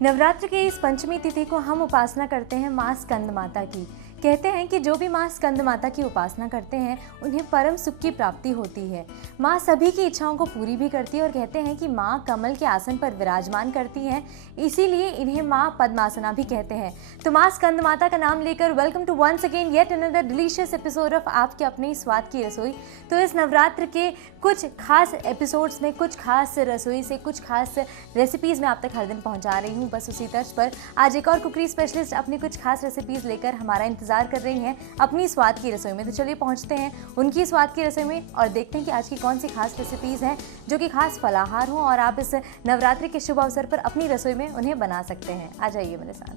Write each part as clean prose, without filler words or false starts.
नवरात्र के इस पंचमी तिथि को हम उपासना करते हैं माँ स्कंद माता की। कहते हैं कि जो भी माँ स्कंद माता की उपासना करते हैं उन्हें परम सुख की प्राप्ति होती है। माँ सभी की इच्छाओं को पूरी भी करती है और कहते हैं कि माँ कमल के आसन पर विराजमान करती हैं, इसीलिए इन्हें माँ पद्मासना भी कहते हैं। तो माँ स्कंद माता का नाम लेकर welcome to once again yet another delicious episode of आपके अपने स्वाद की रसोई। तो इस नवरात्र के कुछ खास एपिसोड्स में कुछ खास रसोई से कुछ खास रेसिपीज़ मैं आप तक हर दिन पहुँचा रही हूँ। बस उसी तर्ज पर आज एक और कुकरी स्पेशलिस्ट अपनी कुछ खास रेसिपीज़ लेकर हमारा इंतजार कर रही हैं अपनी स्वाद की रसोई में। तो चलिए पहुंचते हैं उनकी स्वाद की रसोई में और देखते हैं कि आज की कौन सी खास रेसिपीज़ हैं जो कि खास फलाहार हों और आप इस नवरात्रि के शुभ अवसर पर अपनी रसोई में उन्हें बना सकते हैं। आ जाइए मेरे साथ।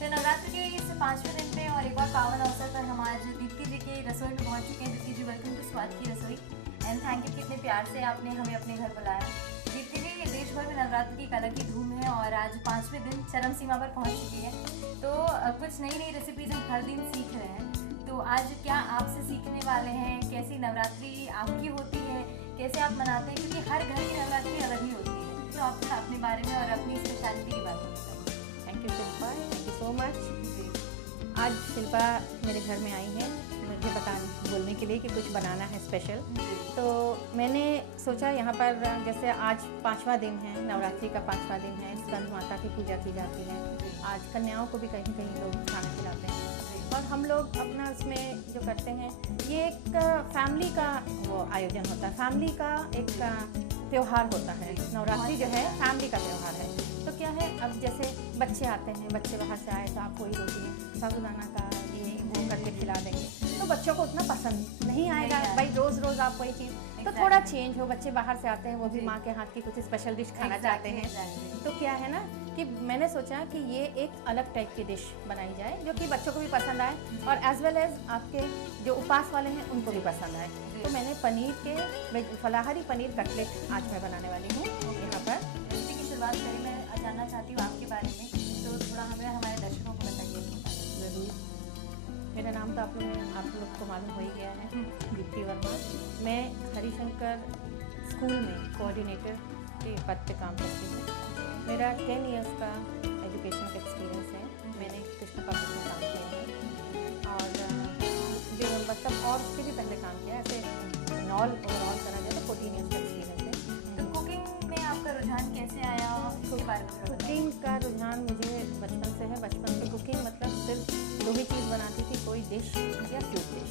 तो नवरात्र के इस 5वें दिन पे और एक और पावन अवसर पर हम आज दीप्ति जी की रसोई में पहुंच चुके हैं। दीप्ति जी, वेलकम टू स्वाद की रसोई एंड थैंक यू कि इतने प्यार से आपने हमें अपने घर बुलाया। दीप्ति जी, देश भर में नवरात्र की एक अलग ही धूम है और आज 5वें दिन चरम सीमा पर पहुंच चुकी है। तो कुछ नई नई रेसिपीज हम हर दिन सीख रहे हैं। तो आज क्या आपसे सीखने वाले हैं, कैसी नवरात्रि आपकी होती है, कैसे आप मनाते हैं, क्योंकि हर घर की नवरात्रि अलग ही होती है। तो आप अपने बारे में और अपनी स्पेशलिटी की बात बताइए। Thank you Shilpa, thank you so much. आज शिल्पा मेरे घर में आई है मुझे बोलने के लिए कि कुछ बनाना है स्पेशल। तो मैंने सोचा यहाँ पर जैसे आज 5वां दिन है, नवरात्रि का 5वां दिन है, स्कंद माता की पूजा की जाती है। आज कन्याओं को भी कहीं कहीं लोग खाना खिलाते हैं और हम लोग अपना उसमें जो करते हैं ये एक फैमिली का वो आयोजन होता है, फैमिली का एक त्यौहार होता है। नवरात्रि जो है फैमिली का त्यौहार है। तो क्या है, अब जैसे बच्चे आते हैं, बच्चे बाहर से आए तो आप वही रोटी साबुदाना का ये वो करके खिला देंगे तो बच्चों को उतना पसंद नहीं आएगा। भाई रोज़ रोज़ आप वही चीज़, तो थोड़ा चेंज हो। बच्चे बाहर से आते हैं, वो भी माँ के हाथ की कुछ स्पेशल डिश खाना चाहते हैं। तो क्या है ना कि मैंने सोचा कि ये एक अलग टाइप की डिश बनाई जाए जो कि बच्चों को भी पसंद आए और एज वेल एज आपके जो उपवास वाले हैं उनको भी पसंद आए। तो मैंने पनीर के फलाहारी पनीर कटलेट आज मैं बनाने वाली हूँ। यहाँ पर रेसिपी की शुरुआत करें, मैं जानना चाहती हूँ आपके बारे में, तो थोड़ा हमें हमारे दर्शकों को बताइए। ज़रूर, मेरा नाम तो आप लोग को मालूम हो ही गया है, दीप्ति वर्मा। मैं हरिशंकर स्कूल में कोऑर्डिनेटर के पद पे काम करती हूँ। मेरा 10 इयर्स का एजुकेशन एक्सपीरियंस है। मैंने कृष्ण पब्लिक में काम किया है और जो मतलब और उससे भी पहले काम किया है। ऐसे ओवरऑल करा जाए तो 14 इयर्स का एक्सपीरियंस है। तो कुकिंग में आपका रुझान कैसे आया, इसके बारे में? कुकिंग का रुझान मुझे बचपन से है। बचपन से कुकिंग मतलब सिर्फ 2 ही चीज़ बनाती थी, कोई डिश या स्वीट डिश।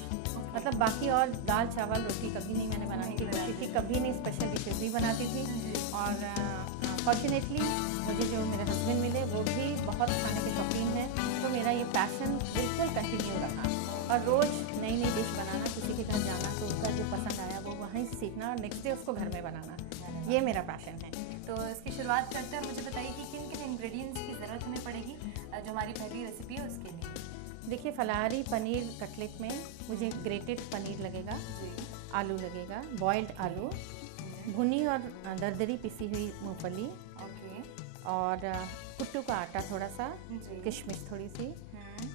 मतलब बाकी और दाल चावल रोटी कभी नहीं मैंने बनाने की कोशिश की, कभी नहीं स्पेशल डिशेज भी बनाती थी। और फॉर्चुनेटली मुझे जो मेरे हस्बैंड मिले वो भी बहुत खाने के शौकीन हैं, तो मेरा ये पैशन बिल्कुल कंटिन्यू रहा। और रोज़ नई नई डिश बनाना, किसी के घर जाना तो उसका जो पसंद आया वो वहीं से सीखना और नेक्स्ट डे उसको घर में बनाना, ये मेरा पैशन है। तो इसकी शुरुआत करते हैं, मुझे बताइए कि किन किन इंग्रेडिएंट्स की ज़रूरत हमें पड़ेगी जो हमारी पहली रेसिपी है उसके लिए। देखिए, फलाहारी पनीर कटलेट में मुझे ग्रेटेड पनीर लगेगा, आलू लगेगा, बॉइल्ड आलू, भुनी और दरदरी पिसी हुई मूंगफली, और कुट्टू का आटा थोड़ा सा, किशमिश थोड़ी सी,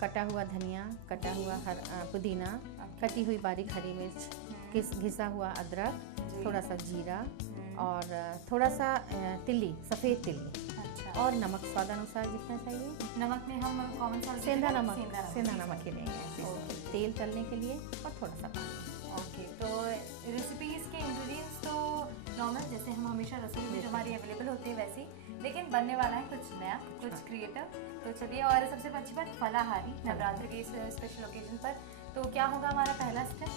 कटा हुआ धनिया, कटा हुआ पुदीना, कटी हुई बारीक हरी मिर्च, घिसा हुआ अदरक, थोड़ा सा जीरा और थोड़ा सा तिल्ली, सफ़ेद तिल्ली, और नमक स्वादानुसार जितना चाहिए। नमक में हम कौन सा? सेंधा नमक ही लेंगे तेल तलने के लिए, और थोड़ा सा पानी। ओके, तो रेसिपीज़ के इंग्रेडिएंट्स तो नॉर्मल जैसे हम हमेशा रसोई में जो हमारी अवेलेबल होती है वैसी, लेकिन बनने वाला है कुछ नया, कुछ क्रिएटिव। तो चलिए, और सबसे अच्छी बात फलाहारी नवरात्र के इस स्पेशल ओकेजन पर, तो क्या होगा हमारा पहला स्टेप?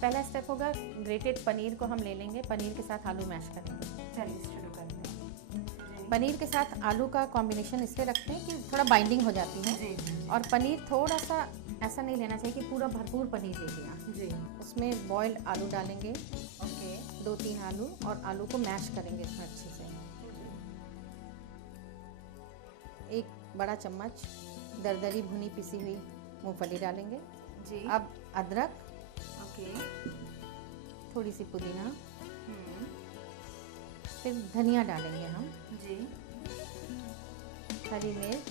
पहला स्टेप होगा ग्रेटेड पनीर को हम ले लेंगे, पनीर के साथ आलू मैश करेंगे। चलिए शुरू करते हैं। पनीर के साथ आलू का कॉम्बिनेशन इसलिए रखते हैं कि थोड़ा बाइंडिंग हो जाती है। और पनीर थोड़ा सा ऐसा नहीं लेना चाहिए कि पूरा भरपूर पनीर ले लिया। उसमें बॉइल्ड आलू डालेंगे, 2-3 आलू, और आलू को मैश करेंगे इसमें अच्छे से। 1 बड़ा चम्मच दरदरी भुनी पिसी हुई मूंगफली डालेंगे जी। अब अदरक, थोड़ी सी पुदीना, फिर धनिया डालेंगे हम जी, हरी मिर्च,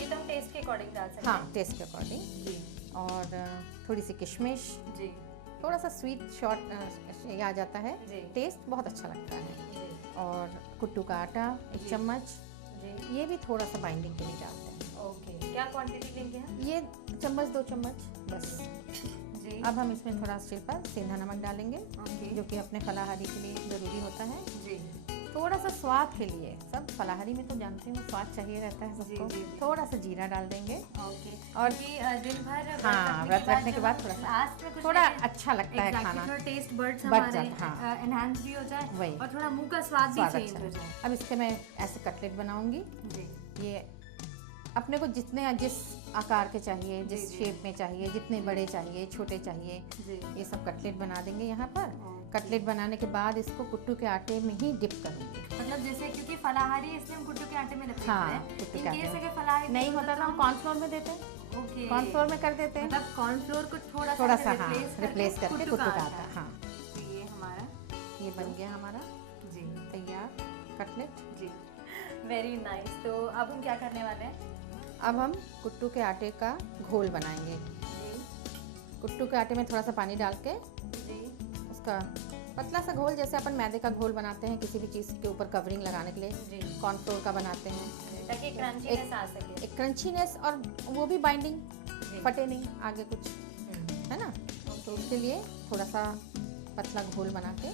ये तो हम टेस्ट के अकॉर्डिंग डाल सकते हैं। हाँ, टेस्ट के अकॉर्डिंग जी। और थोड़ी सी किशमिश जी, थोड़ा सा स्वीट शॉट ये आ जाता है, टेस्ट बहुत अच्छा लगता है। और कुट्टू का आटा 1 चम्मच, जी ये भी थोड़ा सा बाइंडिंग के लिए डालते हैं। ओके, क्या क्वांटिटी लेंगे हम? ये चम्मच 2 चम्मच बस। जी अब हम इसमें थोड़ा सिर्फ सेंधा नमक डालेंगे, ओके जो कि अपने फलाहारी के लिए ज़रूरी होता है। जी थोड़ा सा स्वाद के लिए, सब फलाहारी में तो जानते हैं स्वाद चाहिए रहता है सबको। जी, जी। थोड़ा सा जीरा डाल देंगे ओके। और क्योंकि दिन भर हाँ, व्रत रखने के बाद थोड़ा सा लास्ट में कुछ थोड़ा नहीं- अच्छा लगता है Exactly, खाना। थोड़ा टेस्ट बर्ड्स बढ़ हमारे जाता, हाँ। एनहांस भी हो जाए वही। और थोड़ा मुंह का स्वाद भी स्वाद चेंज अच्छा हो है। जाए। अब इसके मैं ऐसे कटलेट बनाऊंगी। जी ये अपने को जिस आकार के चाहिए, जी, जिस जी। शेप में चाहिए, जितने बड़े चाहिए, छोटे चाहिए, जी ये सब कटलेट बना देंगे यहाँ पर। ओके। कटलेट बनाने के बाद इसको कुट्टू के आटे में ही डिप करेंगे। मतलब जैसे क्योंकि फलाहारी इसलिए हम कुट्टू के आटे में लपेटते हाँ, हैं। कुट्टू इन के आटे केस में। अगर फलाहारी नहीं होता तो हम कॉर्नफ्लोर में देते हैं, ओके कॉर्नफ्लोर में कर देते हैं, मतलब कॉर्नफ्लोर को थोड़ा थोड़ा सा हाँ रिप्लेस रिप्लेस करके कुट्टू का आटा। हाँ, तो ये हमारा ये बन गया हमारा जी तैयार कटलेट। जी वेरी नाइस। तो अब हम क्या करने वाले हैं? अब हम कुट्टू के आटे का घोल बनाएंगे। जी कुट्टू के आटे में थोड़ा सा पानी डाल के जी उसका पतला सा घोल, जैसे अपन मैदे का घोल बनाते हैं किसी भी चीज़ के ऊपर कवरिंग लगाने के लिए, जी कॉर्नफ्लोर का बनाते हैं, ताकि क्रंचीनेस आ सके। एक क्रंचीनेस और वो भी बाइंडिंग, जी। फटे नहीं आगे कुछ, है ना। तो उसके लिए थोड़ा सा पतला घोल बना के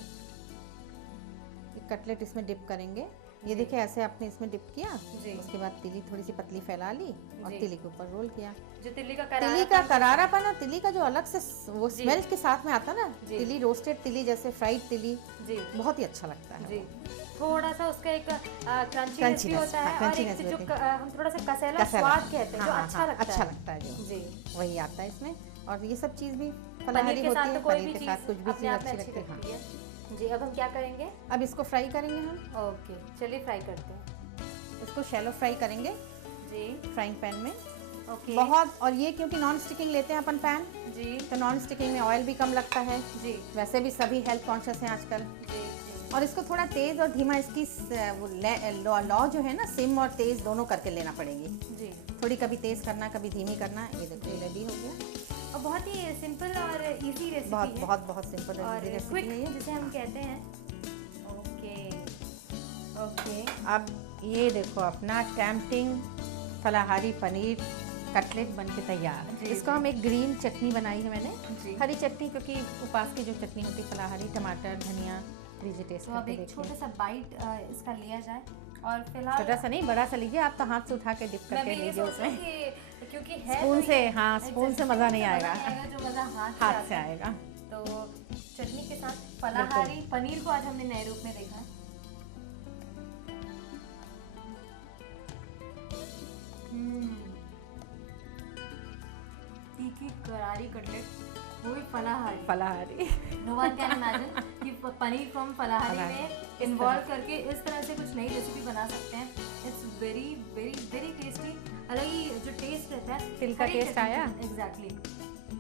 एक कटलेट इसमें डिप करेंगे। ये देखिए ऐसे आपने इसमें डिप किया, जी। उसके बाद तिली थोड़ी सी पतली फैला ली और जी। तिली के ऊपर रोल किया। जो तिल्ली का तिली का करारापन और तिली का जो अलग से वो जी। स्मेल के साथ में आता ना, जी। तिली रोस्टेड तिली जैसे फ्राइड तिली, जी बहुत ही अच्छा लगता है। जी थोड़ा सा उसका एक क्रंचीनेस भी Crunchiness, होता है हाँ, और एक crunchiness जो होती हम थोड़ा सा कसेला कसेला। स्वाद कहते हैं जो हाँ, अच्छा हाँ, लगता अच्छा है। लगता है जो, जी वही आता है इसमें। और ये सब चीज़ भी पनीर फलाहारी के होती साथ है, तो कोई पनीर भी के चीज़ साथ कुछ भी अपने चीज़ आप में अच्छी लगती है। है। जी अब हम क्या करेंगे? अब इसको फ्राई करेंगे हम, ओके चलिए फ्राई करते हैं। इसको शैलो फ्राई करेंगे जी फ्राइंग पैन में ओके बहुत। और ये क्योंकि नॉन स्टिकिंग लेते हैं अपन पैन, जी तो नॉन स्टिकिंग में ऑयल भी कम लगता है। जी वैसे भी सभी हेल्थ कॉन्शियस हैं आजकल। जी और इसको थोड़ा तेज़ और धीमा, इसकी वो लॉ जो है ना, सिम और तेज़ दोनों करके लेना पड़ेगी। जी थोड़ी कभी तेज़ करना, कभी धीमी करना। ये देखिए रेडी हो गया। और बहुत ही सिंपल और इजी रेसिपी बहुत है बहुत बहुत सिंपल और रेसिपी क्विक है ये। जिसे हम कहते हैं। ओके ओके अब ये देखो अपना टेम्पटिंग फलाहारी पनीर कटलेट बन के तैयार। जी, इसको जी। हम एक ग्रीन चटनी बनाई है मैंने, जी। हरी चटनी, क्योंकि उपास की जो चटनी होती है फलाहारी, टमाटर, धनिया, लीजिए टेस्ट तो अब करके एक देखिए। छोटा सा बाइट इसका लिया जाए और फिलहाल छोटा सा नहीं, बड़ा सा लीजिए आप, तो हाथ से उठा के डिप मैं करके भी ये लीजिए सोच रही उसमें। हूँ कि क्योंकि है स्पून तो से, ये- हाँ, स्पून से मज़ा नहीं आएगा। जो मज़ा हाथ हाथ से आता है। आएगा। तो चटनी के साथ फलाहारी पनीर को आज हमने नए रूप में देखा। तीखी करारी कटलेट, वो भी फलाहारी। नो वन कैन इमेजिन कि पनीर फ्रॉम फलाहारी में इन्वॉल्व करके इस तरह से कुछ नई रेसिपी बना सकते हैं। It's very very very tasty. अलग ही जो टेस्ट रहता है, तिल का टेस्ट आया? एग्जैक्टली।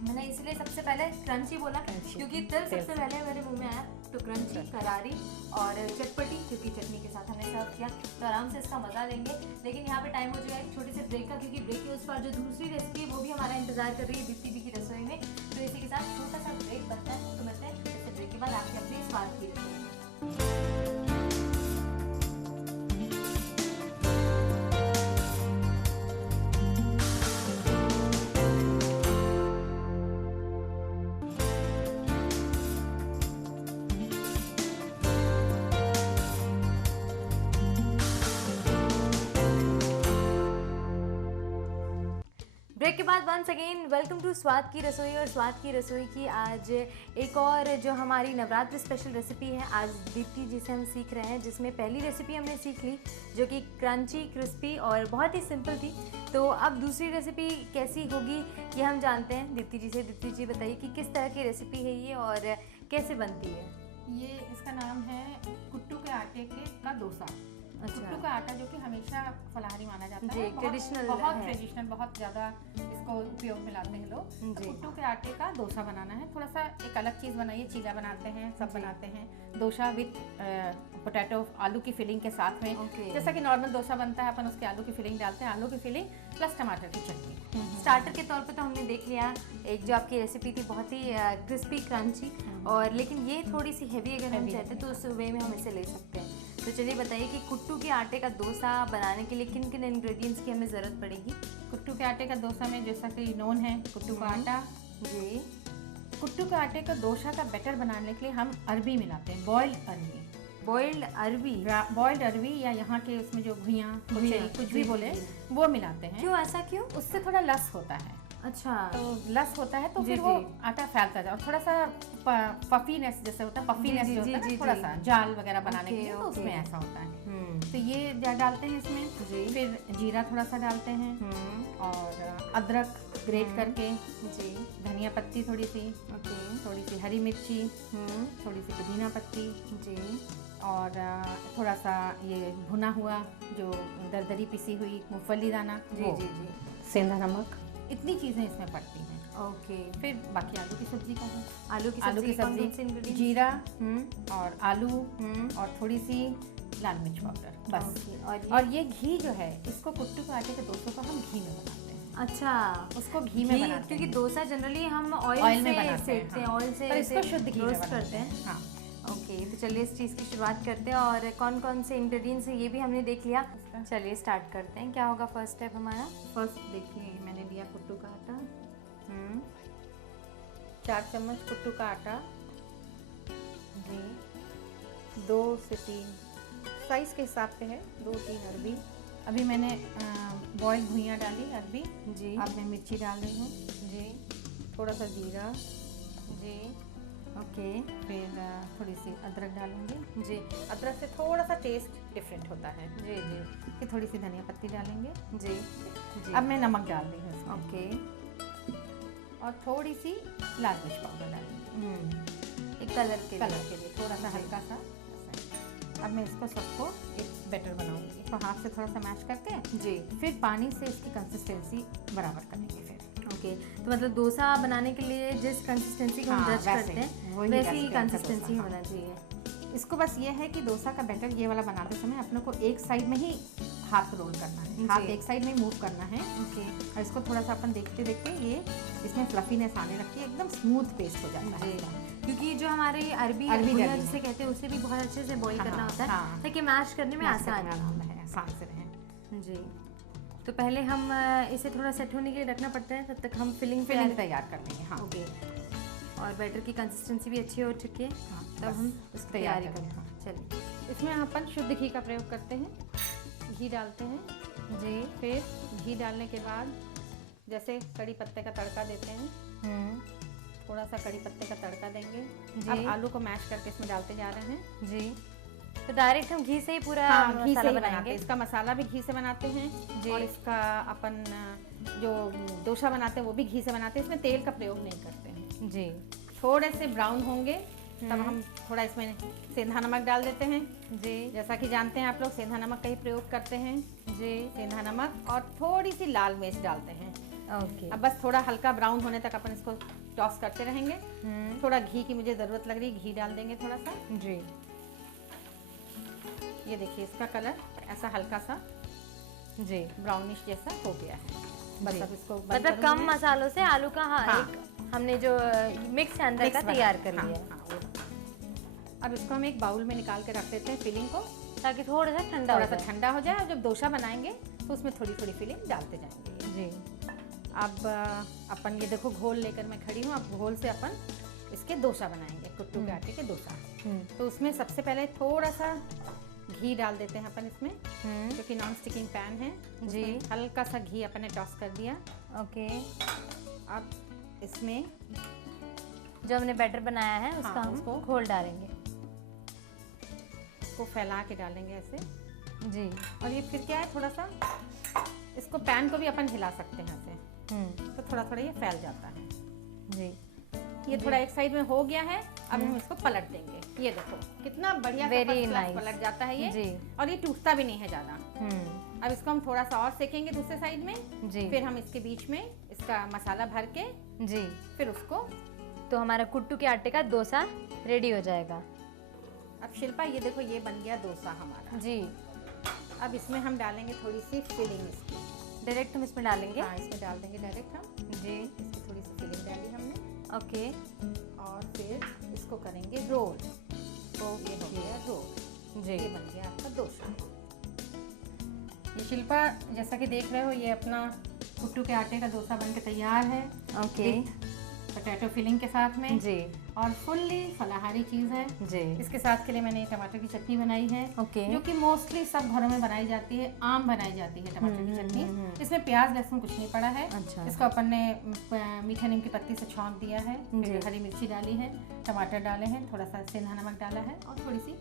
मैंने इसलिए सबसे पहले क्रंची बोला Crunchy, क्योंकि तिल तिल। सबसे पहले मेरे मुंह में आया, तो क्रंची, करारी और चटपटी, क्योंकि चटनी के साथ हमने सर्व किया तो आराम से इसका मजा लेंगे। लेकिन यहाँ पे टाइम हो चुका है एक छोटे से ब्रेक का, क्योंकि ब्रेक के उस पर जो दूसरी रेसिपी है वो भी हमारा इंतजार कर रही है दीप्ति जी की रसोई में। तो इसी के साथ छोटा सा ब्रेक बनता है, तो मिलते हैं छोटे से ब्रेक के बाद आपके अपने स्वाद की रसोई में। ब्रेक के बाद वंस अगेन वेलकम टू स्वाद की रसोई। और स्वाद की रसोई की आज एक और जो हमारी नवरात्रि स्पेशल रेसिपी है, आज दीप्ति जी से हम सीख रहे हैं, जिसमें पहली रेसिपी हमने सीख ली जो कि क्रंची, क्रिस्पी और बहुत ही सिंपल थी। तो अब दूसरी रेसिपी कैसी होगी ये हम जानते हैं दीप्ति जी से। दीप्ति जी बताइए कि किस तरह की रेसिपी है ये और कैसे बनती है? ये इसका नाम है कुट्टू के आटे का डोसा। अच्छा। कुट्टू का आटा जो कि हमेशा फलाहारी माना जाता जी, है, ट्रेडिशनल बहुत है। ट्रेडिशनल, बहुत ज़्यादा इसको उपयोग में लाते हैं लोग। तो जी। कुट्टू के आटे का डोसा बनाना है, थोड़ा सा एक अलग चीज़ बनाइए। चीला बनाते हैं, सब जी। बनाते हैं। डोसा विथ पोटैटो, आलू की फिलिंग के साथ में। ओके। जैसा कि नॉर्मल डोसा बनता है, अपन उसके आलू की फिलिंग डालते हैं, आलू की फिलिंग प्लस टमाटर की चटनी। स्टार्टर के तौर पे तो हमने देख लिया एक जो आपकी रेसिपी थी बहुत ही क्रिस्पी क्रंची, और लेकिन ये थोड़ी सी हैवी अगर हम Heavy चाहते तो उस वे में हम इसे ले सकते हैं। तो चलिए बताइए कि कुट्टू के आटे का डोसा बनाने के लिए किन किन इंग्रेडिएंट्स की हमें ज़रूरत पड़ेगी। कुट्टू के आटे का डोसा में जैसा कि नोन है कुट्टू का आटा। जी। कुट्टू के आटे का डोसा का बैटर बनाने के लिए हम अरबी मिलाते हैं, बॉइल्ड अरबी। बॉइल्ड अरबी या यहाँ के उसमें जो घुइयाँ कुछ भी बोले वो मिलाते हैं। क्यों, ऐसा क्यों? उससे थोड़ा लस होता है। अच्छा। तो लस होता है तो जी, फिर वो जी। आटा फैलता जाए और थोड़ा सा पफीनेस जैसे होता है, पफीनेस जी, जो जी, होता है जी, ना, थोड़ा जी। सा जाल वगैरह बनाने के ओके, लिए, तो ओके। उसमें ऐसा होता है। तो ये डालते हैं इसमें। जी। फिर जीरा थोड़ा सा डालते हैं और अदरक ग्रेट करके। जी। धनिया पत्ती थोड़ी सी, ओके। थोड़ी सी हरी मिर्ची, थोड़ी सी पुदीना पत्ती जी। और थोड़ा सा ये भुना हुआ जो दरदरी पिसी हुई मूंगफली दाना, जी, वो, जी, जी। सेंधा नमक, इतनी चीज़ें इसमें पड़ती हैं। ओके। फिर बाकी आलू की सब्जी का है। आलू की आलू की कौन सब्जी, कौन से ingredients? जीरा हम्म। और आलू और थोड़ी सी लाल मिर्च पाउडर, बस। ओके। और ये घी जो है, इसको कुट्टू के आटे के डोसों को हम घी में बनाते हैं। अच्छा, उसको घी में बनाते क्योंकि हैं। डोसा जनरली हम ऑयल में से बनाते सेकते हैं, हाँ। ऑयल से पर इसको शुद्ध घी में रोस्ट बनाते करते हैं। हाँ। ओके, तो चलिए इस चीज़ की शुरुआत करते हैं और कौन कौन से इंग्रेडिएंट्स हैं ये भी हमने देख लिया। चलिए स्टार्ट करते हैं। क्या होगा फर्स्ट स्टेप हमारा? फर्स्ट देखिए, मैंने लिया कुट्टू का आटा, 4 चम्मच कुट्टू का आटा, जी। 2 से 3 साइज़ के हिसाब से है, 2-3 अरबी। अभी मैंने बॉइल्ड घुइयाँ डाली अरबी। जी। अब मैं मिर्ची डाल रही हूँ। जी। थोड़ा सा जीरा, जी। ओके। फिर थोड़ी सी अदरक डालूंगी। जी। अदरक से थोड़ा सा टेस्ट डिफरेंट होता है। जी। जी। फिर थोड़ी सी धनिया पत्ती डालेंगे। जी। जी। अब मैं नमक डाल रही हूँ इसमें। ओके। और थोड़ी सी लाल मिर्च पाउडर डालूंगी, एक कलर के के लिए थोड़ा सा हल्का सा ऐसा। अब मैं इसको सबको एक बैटर बनाऊंगी, तो हाथ से थोड़ा सा मैश करके जी। फिर पानी से इसकी कंसिस्टेंसी बराबर करेंगे फिर। ओके, तो मतलब डोसा बनाने के लिए जिस कंसिस्टेंसी को हम हाँ, जज वैसे, करते हैं वही वैसी ही रेसिपी का कंसिस्टेंसी डोसा, होना चाहिए। इसको बस ये है कि डोसा का बैटर ये वाला बनाते समय अपने को एक साइड में ही हाथ रोल करना है, हाथ जी। एक साइड में मूव करना है। ओके। और इसको थोड़ा सा अपन देखते देखते ये इसमें फ्लफीनेस आने लगती है, एकदम स्मूथ पेस्ट हो जाता है। जी, क्योंकि जो हमारी अरबी अरबी भुना डली जिसे कहते हैं उसे भी बहुत अच्छे से बॉईल करना होता है हाँ। ताकि मैश करने में आसान है, आसान से रहे। जी। तो पहले हम इसे थोड़ा सेट होने के लिए रखना पड़ता है, तब तक हम फिलिंग तैयार कर लेंगे। हाँ। ओके। और बैटर की कंसिस्टेंसी भी अच्छी हो चुकी है, हाँ, तब बस हम उसकी तैयार तैयारी करें। करें। चलिए। इसमें अपन शुद्ध घी का प्रयोग करते हैं। घी डालते हैं। जी। फिर घी डालने के बाद जैसे कड़ी पत्ते का तड़का देते हैं, थोड़ा सा कड़ी पत्ते का तड़का देंगे। जी। अब आलू को मैश करके इसमें डालते जा रहे हैं। जी। तो डायरेक्ट हम घी से ही पूरा हाँ, घी से मसाला ही बनाएंगे। बनाते हैं। इसका मसाला भी घी से बनाते हैं। जी। और इसका अपन जो डोसा बनाते हैं वो भी घी से बनाते हैं। इसमें तेल का प्रयोग नहीं करते हैं। जी। थोड़े से ब्राउन होंगे तब हम थोड़ा इसमें सेंधा नमक डाल देते हैं। जी। जैसा कि जानते हैं आप लोग, सेंधा नमक का ही प्रयोग करते हैं। जी। सेंधा नमक और थोड़ी सी लाल मिर्च डालते हैं। ओके। अब बस थोड़ा हल्का ब्राउन होने तक अपन इसको टॉस करते रहेंगे। थोड़ा घी की मुझे ज़रूरत लग रही है, घी डाल देंगे थोड़ा सा। जी। ये देखिए इसका कलर ऐसा हल्का सा जी ब्राउनिश जैसा हो गया है। बस अब इसको बंद मतलब कम करूंगी मैं। मसालों से आलू का हाँ। एक हमने जो मिक्स अंदर मिक्स का बना- तैयार कर हाँ, लिया हाँ, वो। अब इसको हम एक बाउल में निकाल के रख देते हैं फिलिंग को, ताकि थोड़ा सा ठंडा थोड़ा हो सा जाए। ठंडा हो जाए। और जब डोसा बनाएंगे तो उसमें थोड़ी थोड़ी फिलिंग डालते जाएंगे। जी। अब अपन ये देखो घोल लेकर मैं खड़ी हूँ। अब घोल से अपन इसके डोसा बनाएंगे, कुट्टू के आटे के डोसा। तो उसमें सबसे पहले थोड़ा सा घी डाल देते हैं अपन इसमें, क्योंकि नॉन स्टिकिंग पैन है। जी। उसमें हल्का सा घी अपन ने टॉस कर दिया। ओके। अब इसमें जो हमने बैटर बनाया है उसका हाँ, हम उसको घोल डालेंगे। इसको फैला के डालेंगे ऐसे। जी। और ये फिर क्या है, थोड़ा सा इसको पैन को भी अपन हिला सकते हैं ऐसे, तो थोड़ा थोड़ा ये फैल जाता है। जी। ये थोड़ा एक साइड में हो गया है। अब हम इसको पलट देंगे। ये देखो कितना बढ़िया सा Very first class nice. पलट जाता है ये। जी। और ये टूटता भी नहीं है ज़्यादा। अब इसको हम थोड़ा सा और सेकेंगे दूसरे साइड में। जी। फिर हम इसके बीच में इसका मसाला भर के जी। फिर उसको। तो हमारा कुट्टू के आटे का डोसा रेडी हो जाएगा। अब शिल्पा ये देखो ये बन गया डोसा हमारा। जी। अब इसमें हम डालेंगे थोड़ी सी फिलिंग इसकी। डायरेक्ट हम इसमें डालेंगे। हाँ, इसमें डाल देंगे डायरेक्ट हम। जी। इसकी थोड़ी सी फिलिंग डाली हमने। ओके। और फिर इसको करेंगे रोल। तो ये हो गया रोल। जी। ये बन गया आपका डोसा। ये शिल्पा जैसा कि देख रहे हो, ये अपना कुट्टू के आटे का डोसा बन के तैयार है। ओके पोटैटो फिलिंग के साथ में जी और फुल्ली फलाहारी चीज़ है। जी। इसके साथ के लिए मैंने टमाटर की चटनी बनाई है, ओके जो कि मोस्टली सब घरों में बनाई जाती है, आम बनाई जाती है टमाटर की चटनी। इसमें प्याज लहसुन कुछ नहीं पड़ा है। अच्छा। इसको अपन ने मीठा नीम की पत्ती से छौंक दिया है, फिर हरी मिर्ची डाली है, टमाटर डाले हैं, थोड़ा सा सेंधा नमक डाला है और थोड़ी सी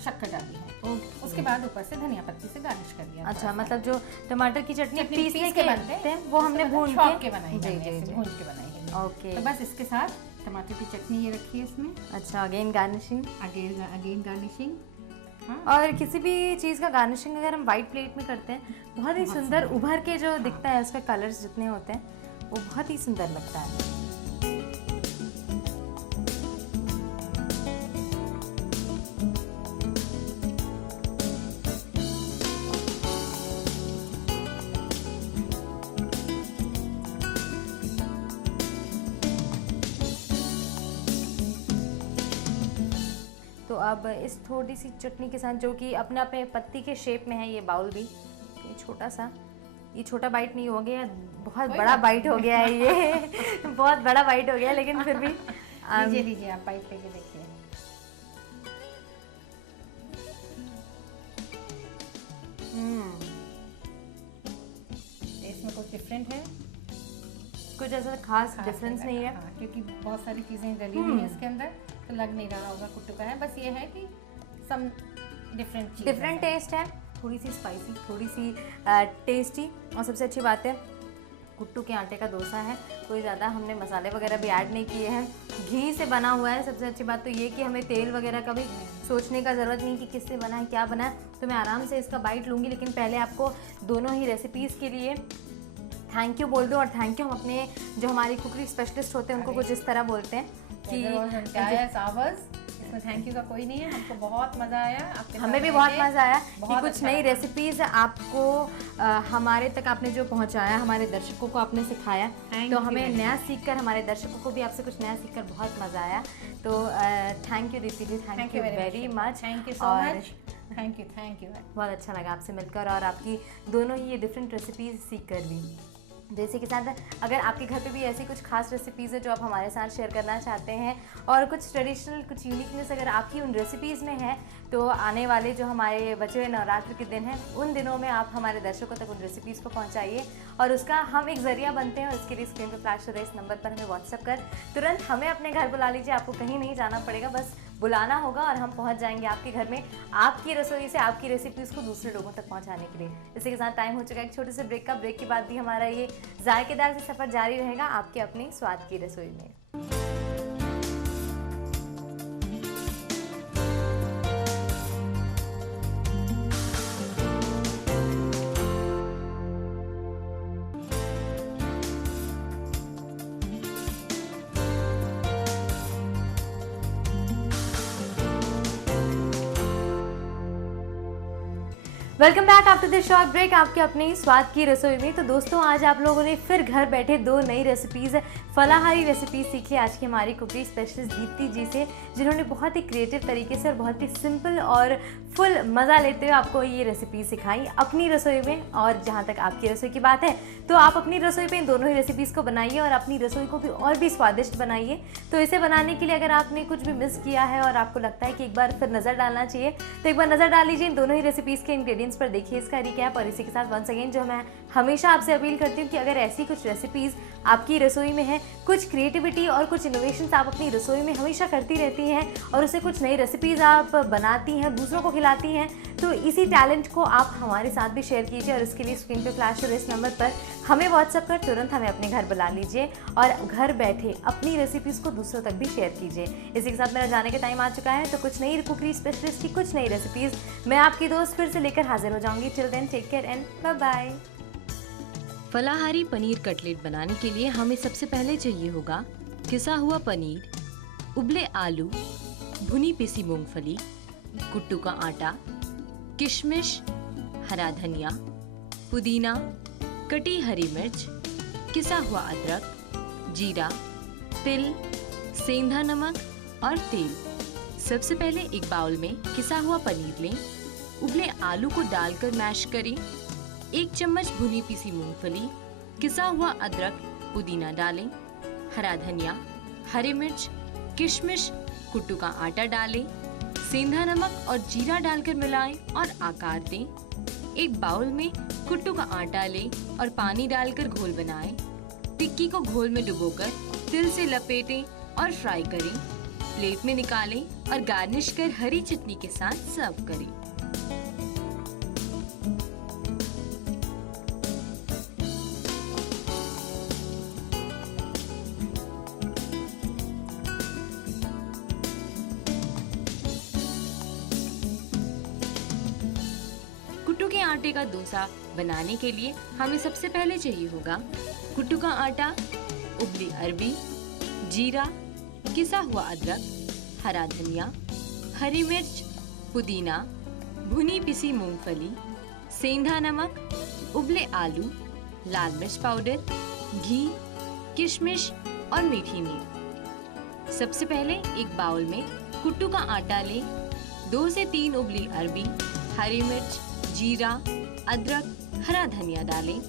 शक्कर डाली है। उसके बाद ऊपर से धनिया पत्ती से गार्निश कर दिया। अच्छा, मतलब जो टमाटर की चटनी पीस के बनते हैं वो हमने भून के बनाई है, भून के बनाई है। ओके। तो बस इसके साथ टमाटर की चटनी ये रखी है इसमें। अच्छा, अगेन गार्निशिंग। Again garnishing. और किसी भी चीज़ का गार्निशिंग अगर हम वाइट प्लेट में करते हैं, बहुत ही सुंदर उभर के जो दिखता है, उसके कलर्स जितने होते हैं वो बहुत ही सुंदर लगता है। तो अब इस थोड़ी सी चटनी के साथ, जो कि अपने आप में पत्ती के शेप में है ये बाउल भी, ये छोटा सा, ये छोटा बाइट नहीं हो गया, बहुत बड़ा बाइट हो गया है ये बहुत बड़ा बाइट हो गया, लेकिन फिर भी लीजिए आप बाइट लेके देखिए। इसमें कुछ डिफरेंट है, कुछ ऐसा खास डिफरेंस नहीं है। हाँ, क्योंकि बहुत सारी चीज़ें डली हुई हैं इसके अंदर, तो लग नहीं रहा होगा कुट्टू का है। बस ये है कि सम डिफरेंट टेस्ट है, थोड़ी सी स्पाइसी, थोड़ी सी टेस्टी, और सबसे अच्छी बात है कुट्टू के आटे का डोसा है, कोई ज़्यादा हमने मसाले वगैरह भी ऐड नहीं किए हैं, घी से बना हुआ है। सबसे अच्छी बात तो ये कि हमें तेल वगैरह का भी सोचने का ज़रूरत नहीं कि किससे बना है, क्या बना है। तो मैं आराम से इसका बाइट लूँगी, लेकिन पहले आपको दोनों ही रेसिपीज़ के लिए थैंक यू बोल दो। और थैंक यू हम अपने जो हमारी कुकरी स्पेशलिस्ट होते हैं उनको कुछ इस तरह बोलते हैं कि इसमें थैंक यू का कोई नहीं है। हमको बहुत मज़ा आया, आपके हमें भी बहुत मज़ा आया कि कुछ अच्छा नई रेसिपीज़ आपको हमारे तक आपने जो पहुंचाया, हमारे दर्शकों को आपने सिखाया, तो हमें नया सीखकर, हमारे दर्शकों को भी आपसे कुछ नया सीखकर बहुत मज़ा आया। तो thank you Deepti ji, thank you very much. Thank you so much. Thank you. बहुत अच्छा लगा आपसे मिलकर और आपकी दोनों ही ये डिफरेंट रेसिपीज़ सीख कर भी। जैसे कि साथ अगर आपके घर पे भी ऐसी कुछ खास रेसिपीज़ है जो आप हमारे साथ शेयर करना चाहते हैं, और कुछ ट्रेडिशनल, कुछ यूनिकनेस अगर आपकी उन रेसिपीज़ में है, तो आने वाले जो हमारे बचे हुए नवरात्र के दिन हैं, उन दिनों में आप हमारे दर्शकों तक उन रेसिपीज़ को पहुंचाइए, और उसका हम एक ज़रिया बनते हैं। और इसके लिए स्क्रीन पर फ्लैश हो रहे इस नंबर पर हमें व्हाट्सअप कर तुरंत हमें अपने घर बुला लीजिए। आपको कहीं नहीं जाना पड़ेगा, बस बुलाना होगा और हम पहुंच जाएंगे आपके घर में, आपकी रसोई से आपकी रेसिपीज़ को दूसरे लोगों तक पहुंचाने के लिए। इसी के साथ टाइम हो चुका है एक छोटे से ब्रेक का। ब्रेक के बाद भी हमारा ये जायकेदार से सफ़र जारी रहेगा आपके अपने स्वाद की रसोई में। Welcome back after this short break आपके अपने ही स्वाद की रसोई में। तो दोस्तों, आज आप लोगों ने फिर घर बैठे दो नई रेसिपीज़, फलाहारी रेसिपीज़ सीखी आज की हमारी कुकिंग स्पेशलिस्ट दीप्ति जी से, जिन्होंने बहुत ही क्रिएटिव तरीके से और बहुत ही सिंपल और फुल मज़ा लेते हुए आपको ये रेसिपी सिखाई अपनी रसोई में। और जहाँ तक आपकी रसोई की बात है, तो आप अपनी रसोई पे इन दोनों ही रेसिपीज़ को बनाइए और अपनी रसोई को भी और भी स्वादिष्ट बनाइए। तो इसे बनाने के लिए अगर आपने कुछ भी मिस किया है और आपको लगता है कि एक बार फिर नज़र डालना चाहिए, तो एक बार नज़र डाल लीजिए इन दोनों ही रेसिपीज़ के इंग्रेडिएंट्स पर, देखिए इसका रिकैप। और इसी के साथ वंस अगेन जो मैं हमेशा आपसे अपील करती हूँ कि अगर ऐसी कुछ रेसिपीज़ आपकी रसोई में है, कुछ क्रिएटिविटी और कुछ इनोवेशंस आप अपनी रसोई में हमेशा करती रहती हैं, और उससे कुछ नई रेसिपीज़ आप बनाती हैं, दूसरों को खिलाती हैं, तो इसी टैलेंट को आप हमारे साथ भी शेयर कीजिए। और इसके लिए स्क्रीन पे फ्लैश हो रहे इस नंबर पर हमें व्हाट्सअप कर तुरंत हमें अपने घर बुला लीजिए और घर बैठे अपनी रेसिपीज़ को दूसरों तक भी शेयर कीजिए। इसी के साथ मेरा जाने का टाइम आ चुका है, तो कुछ नई कुकरी स्पेशलिस्ट की कुछ नई रेसिपीज़ मैं आपकी दोस्त फिर से लेकर हाजिर हो जाऊंगी। Till then take care and bye bye. फलाहारी पनीर कटलेट बनाने के लिए हमें सबसे पहले चाहिए होगा पिसा हुआ पनीर, उबले आलू, भुनी पिसी मूंगफली, कुट्टू का आटा, किशमिश, हरा धनिया, पुदीना, कटी हरी मिर्च, किसा हुआ अदरक, जीरा, तिल, सेंधा नमक और तेल। सबसे पहले एक बाउल में किसा हुआ पनीर लें, उबले आलू को डालकर मैश करें, 1 चम्मच भुनी पीसी मूंगफली, किसा हुआ अदरक, पुदीना डालें, हरा धनिया, हरी मिर्च, किशमिश, कुट्टू का आटा डालें, सेंधा नमक और जीरा डालकर मिलाएं और आकार दें। एक बाउल में कुट्टू का आटा लें और पानी डालकर घोल बनाएं। टिक्की को घोल में डुबोकर तिल से लपेटें और फ्राई करें। प्लेट में निकालें और गार्निश कर हरी चटनी के साथ सर्व करें। कुट्टू के आटे का डोसा बनाने के लिए हमें सबसे पहले चाहिए होगा कुट्टू का आटा, उबली अरबी, जीरा, किसा हुआ अदरक, हरा धनिया, हरी मिर्च, पुदीना, भुनी पिसी मूंगफली, सेंधा नमक, उबले आलू, लाल मिर्च पाउडर, घी, किशमिश और मीठी नींबू। सबसे पहले एक बाउल में कुट्टू का आटा लें, 2 से 3 उबली अरबी, हरी मिर्च, जीरा, अदरक, हरा धनिया डालें,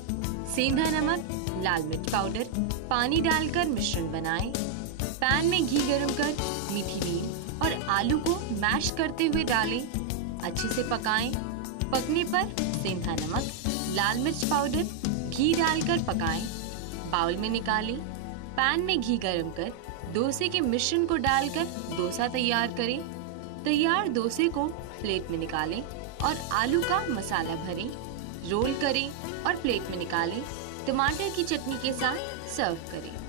सेंधा नमक, लाल मिर्च पाउडर, पानी डालकर मिश्रण बनाएं। पैन में घी गरम कर मीठी नींबू और आलू को मैश करते हुए डालें। अच्छे से पकाएं। पकने पर सेंधा नमक, लाल मिर्च पाउडर, घी डालकर पकाएं। बाउल में निकालें। पैन में घी गरम कर डोसे के मिश्रण को डालकर डोसा तैयार करें। तैयार डोसे को प्लेट में निकालें और आलू का मसाला भरें, रोल करें और प्लेट में निकालें। टमाटर की चटनी के साथ सर्व करें।